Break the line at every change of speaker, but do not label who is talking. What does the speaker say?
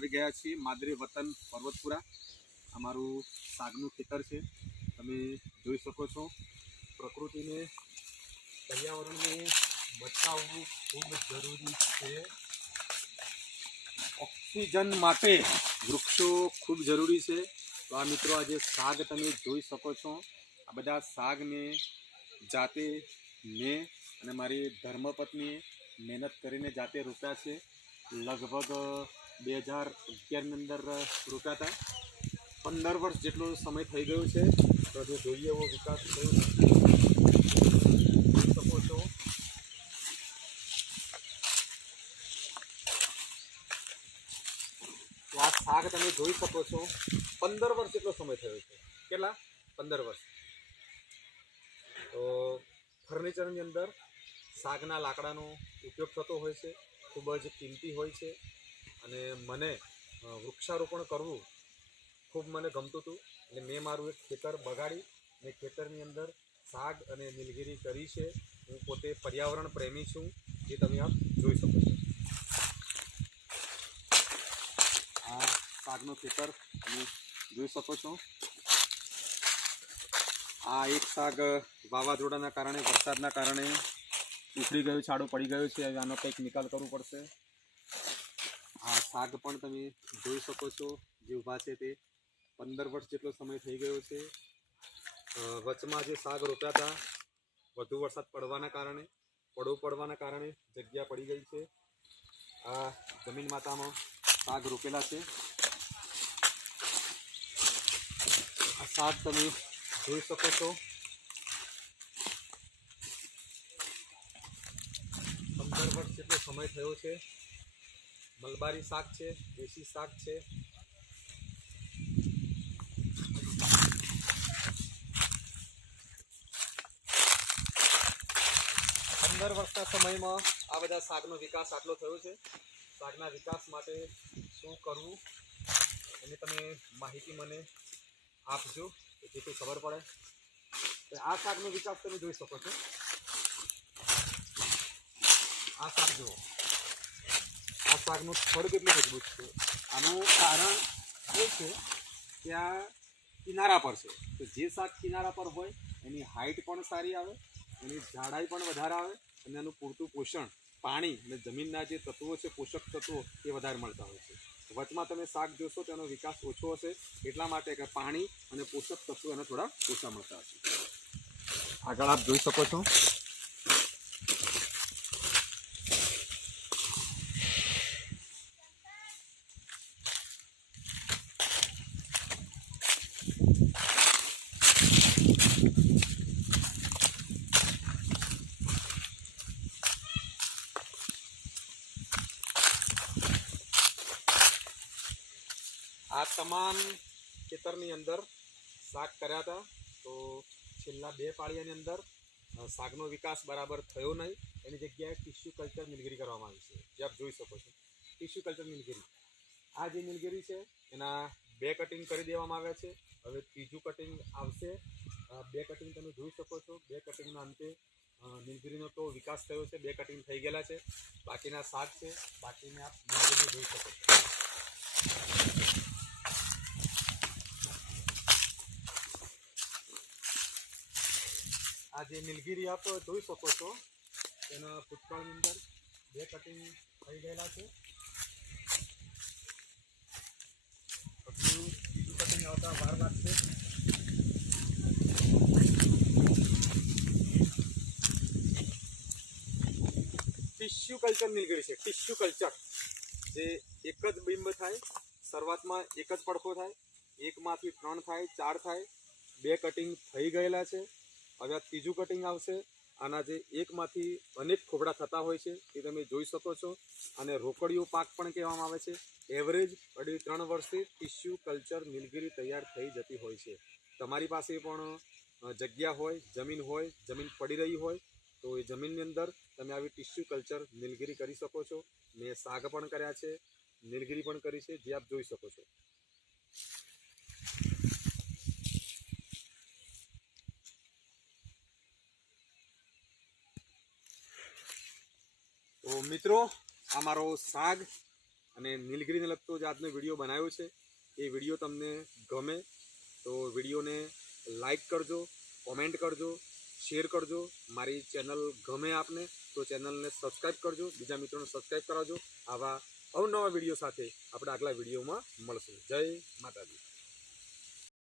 આવી ગયા છીએ માદરે વતન પર્વતપુરા. અમારું સાગનું ખેતર છે. તમે જોઈ શકો છો. પ્રકૃતિને પર્યાવરણને બચાવવું ખૂબ જરૂરી છે. ઓક્સિજન માટે વૃક્ષો ખૂબ જરૂરી છે. તો આ મિત્રો આજે શાક તમે જોઈ શકો છો. આ બધા શાકને જાતે મેં અને મારી ધર્મપત્નીએ મહેનત કરીને જાતે રોપ્યા છે. લગભગ બે હજાર અગિયારની અંદર રોકાતા પંદર વર્ષ જેટલો સમય થઈ ગયો છે. તો હજુ જોઈએ એવો વિકાસ થયો શકો છો. આ શાક તમે જોઈ શકો છો. પંદર વર્ષ જેટલો સમય થયો છે. કેટલા? પંદર વર્ષ. તો ફર્નિચરની અંદર શાકના લાકડાનો ઉપયોગ થતો હોય છે. ખૂબ જ કિંમતી હોય છે. અને મને વૃક્ષારોપણ કરવું ખૂબ મને ગમતું હતું. એટલે મેં મારું એક ખેતર બગાડી. મેં ખેતરની અંદર શાક અને નીલગીરી કરી છે. હું પોતે પર્યાવરણ પ્રેમી છું, જે તમે આપ જોઈ શકો છો. આ શાકનું ખેતર તમે જોઈ શકો છો. આ એક શાક વાવાઝોડાના કારણે, વરસાદના કારણે ઉખડી ગયું, છાડો પડી ગયો છે. આનો કંઈક નિકાલ કરવો પડશે. શાક પણ તમે જોઈ શકો છો જે ઊભા છે તે. પંદર વર્ષ જેટલો સમય થઈ ગયો છે. વચમાં જે શાક રોપ્યા હતા, વધુ વરસાદ પડવાના કારણે, પડો પડવાના કારણે જગ્યા પડી ગઈ છે. આ જમીન માતામાં શાક રોપેલા છે. આ શાક તમે જોઈ શકો છો. પંદર વર્ષ જેટલો સમય થયો છે. મલબારી શાક છે, દેશી શાક છે. પંદર વર્ષના સમયમાં આ બધા શાકનો વિકાસ આટલો થયો છે. શાકના વિકાસ માટે શું કરવું એની તમે માહિતી મને આપજો, જેથી ખબર પડે. આ શાકનો વિકાસ તમે જોઈ શકો છો. આ શાક જુઓ. આ શાકનું થડ કેટલું મજબૂત છે? આનું કારણ એ છે કે આ કિનારા પર છે. તો જે શાક કિનારા પર હોય, એની હાઈટ પણ સારી આવે, એની જાડાઈ પણ વધારે આવે અને એનું પૂરતું પોષણ, પાણી અને જમીનના જે તત્વો છે, પોષક તત્વો એ વધારે મળતા હોય છે. વચમાં તમે શાક જોશો તેનો વિકાસ ઓછો હશે, એટલા માટે કે પાણી અને પોષક તત્વો એને થોડા ઓછા મળતા હશે. આગળ આપ જોઈ શકો છો આ તમામ ખેતરની અંદર શાક કર્યા હતા. તો છેલ્લા બે પાળિયાની અંદર શાકનો વિકાસ બરાબર થયો નહીં. એની જગ્યાએ ટિશ્યુ કલ્ચર નીલગીરી કરવામાં આવી છે. જે આપ જોઈ શકો છો. ટિશ્યુ કલ્ચર નીલગીરી. આ જે નીલગીરી છે, એના બે કટિંગ કરી દેવામાં આવ્યા છે. હવે ત્રીજું કટિંગ આવશે. બે કટિંગ તમે જોઈ શકો છો. બે કટિંગના અંતે મિલગીરીનો તો વિકાસ થયો છે. બે કટિંગ થઈ ગયેલા છે. બાકીના શાક છે. બાકીને આપ નીલગીરી જોઈ શકો છો. આ જે નીલગીરી આપ જોઈ શકો છો. તેના ભૂતકાળની અંદર બે કટિંગ થઈ ગયેલા છે. બીજું કટિંગ આવતા વાર લાગશે ટિશ્યુ કલ્ચર નીલગીરી છે. ટિશ્યુ કલ્ચર જે એક જ બિંબ થાય, શરૂઆતમાં એક જ પડખો થાય, એકમાંથી ત્રણ થાય, ચાર થાય, બે કટિંગ થઈ ગયેલા છે. હવે આ ત્રીજું કટિંગ આવશે. આના જે એકમાંથી અનેક ખોબડા થતા હોય છે એ તમે જોઈ શકો છો. અને રોકડીઓ પાક પણ કહેવામાં આવે છે. એવરેજ અઢી ત્રણ વર્ષથી ટીસ્યુ કલ્ચર નીલગીરી તૈયાર થઈ જતી હોય છે. તમારી પાસે પણ જગ્યા હોય, જમીન હોય, જમીન પડી રહી હોય, તો એ જમીનની અંદર તમે આવી ટીસ્યુ કલ્ચર નીલગીરી કરી શકો છો. મેં શાક પણ કર્યા છે, નીલગીરી પણ કરી છે, જે આપ જોઈ શકો છો. મિત્રો, આ મારો સાગ અને નીલગીરીને લગતો જે આજનો વીડિયો બનાવ્યો છે, એ વીડિયો તમને ગમે તો વિડીયોને લાઈક કરજો, કોમેન્ટ કરજો, શેર કરજો. મારી ચેનલ ગમે આપને તો ચેનલને સબસ્ક્રાઈબ કરજો, બીજા મિત્રોને સબસ્ક્રાઈબ કરાવજો. આવા અવનવા વીડિયો સાથે આપણે આગલા વિડીયોમાં મળશું. જય માતાજી.